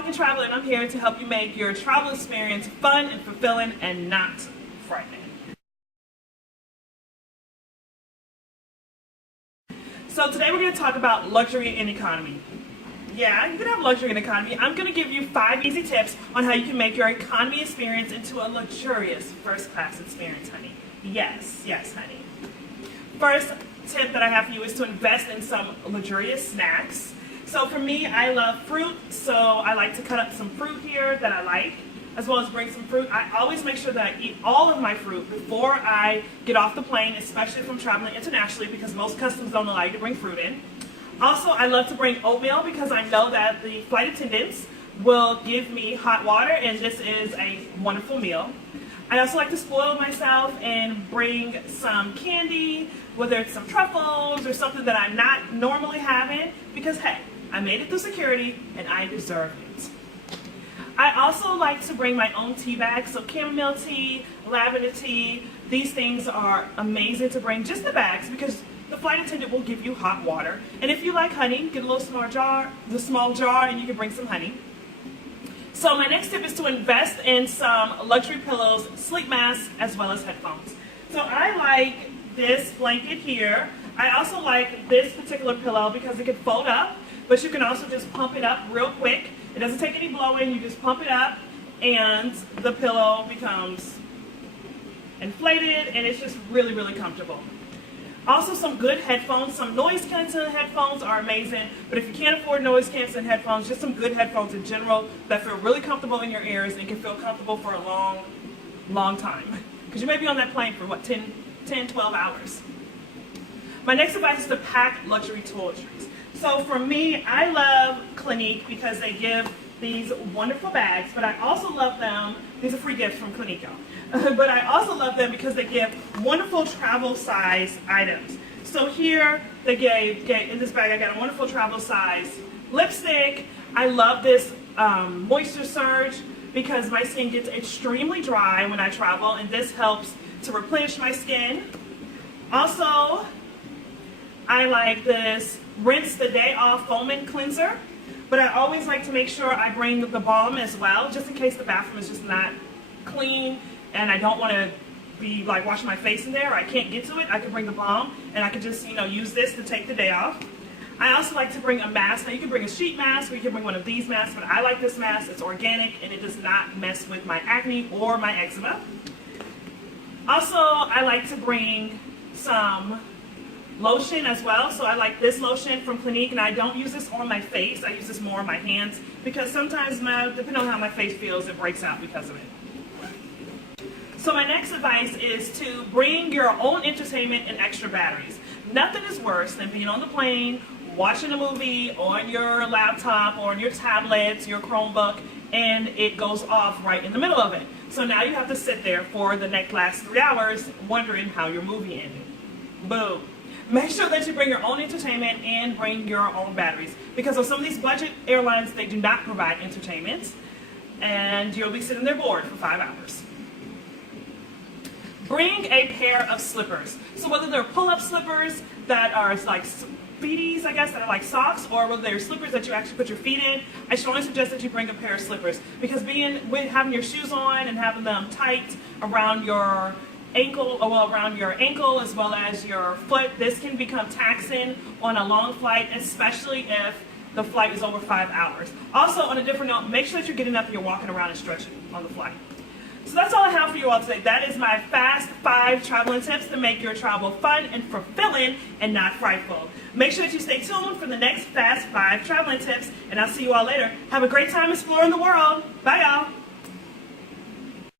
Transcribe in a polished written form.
Walking Travel, and I'm here to help you make your travel experience fun and fulfilling and not frightening. So today we're going to talk about luxury and economy. Yeah, you can have luxury and economy. I'm going to give you 5 easy tips on how you can make your economy experience into a luxurious first-class experience, honey. Yes, honey. First tip that I have for you is to invest in some luxurious snacks. So for me, I love fruit, so I like to cut up some fruit here that I like, as well as bring some fruit. I always make sure that I eat all of my fruit before I get off the plane, especially if I'm traveling internationally, because most customs don't allow you to bring fruit in. Also, I love to bring oatmeal because I know that the flight attendants will give me hot water, and this is a wonderful meal. I also like to spoil myself and bring some candy, whether it's some truffles or something that I'm not normally having, because hey, I made it through security and I deserve it. I also like to bring my own tea bags, so chamomile tea, lavender tea. These things are amazing to bring, just the bags, because the flight attendant will give you hot water. And if you like honey, get a little small jar, and you can bring some honey. So my next tip is to invest in some luxury pillows, sleep masks, as well as headphones. So I like this blanket here. I also like this particular pillow because it can fold up, but you can also just pump it up real quick. It doesn't take any blowing, you just pump it up and the pillow becomes inflated and it's just really, really comfortable. Also, some good headphones, some noise canceling headphones are amazing, but if you can't afford noise canceling headphones, just some good headphones in general that feel really comfortable in your ears and can feel comfortable for a long, long time. Because you may be on that plane for what, 10, 12 hours. My next advice is to pack luxury toiletries. So for me, I love Clinique because they give these wonderful bags, but I also love them, these are free gifts from Clinique, but I also love them because they give wonderful travel size items. So here they gave in this bag, I got a wonderful travel size lipstick. I love this moisture surge because my skin gets extremely dry when I travel, and this helps to replenish my skin. Also, I like this rinse the day off foaming cleanser, but I always like to make sure I bring the balm as well, just in case the bathroom is just not clean and I don't want to be like washing my face in there, or I can't get to it. I can bring the balm and I can just, use this to take the day off. I also like to bring a mask. Now you can bring a sheet mask or you can bring one of these masks, but I like this mask. It's organic and it does not mess with my acne or my eczema. Also, I like to bring some lotion as well. So I like this lotion from Clinique, and I don't use this on my face. I use this more on my hands because sometimes, depending on how my face feels, it breaks out because of it. So my next advice is to bring your own entertainment and extra batteries. Nothing is worse than being on the plane, watching a movie on your laptop or on your tablets, your Chromebook, and it goes off right in the middle of it. So now you have to sit there for the last 3 hours wondering how your movie ended. Boom. Make sure that you bring your own entertainment and bring your own batteries, because on some of these budget airlines, they do not provide entertainment, and you'll be sitting there bored for 5 hours. Bring a pair of slippers. So whether they're pull-up slippers that are like feeties, I guess, that are like socks, or whether they're slippers that you actually put your feet in, I strongly suggest that you bring a pair of slippers, because having your shoes on and having them tight around your around your ankle as well as your foot, this can become taxing on a long flight, especially if the flight is over 5 hours. Also, on a different note, make sure that you're getting up and you're walking around and stretching on the flight. So that's all I have for you all today. That is my fast 5 traveling tips to make your travel fun and fulfilling and not frightful. Make sure that you stay tuned for the next fast 5 traveling tips, and I'll see you all later. Have a great time exploring the world. Bye, y'all.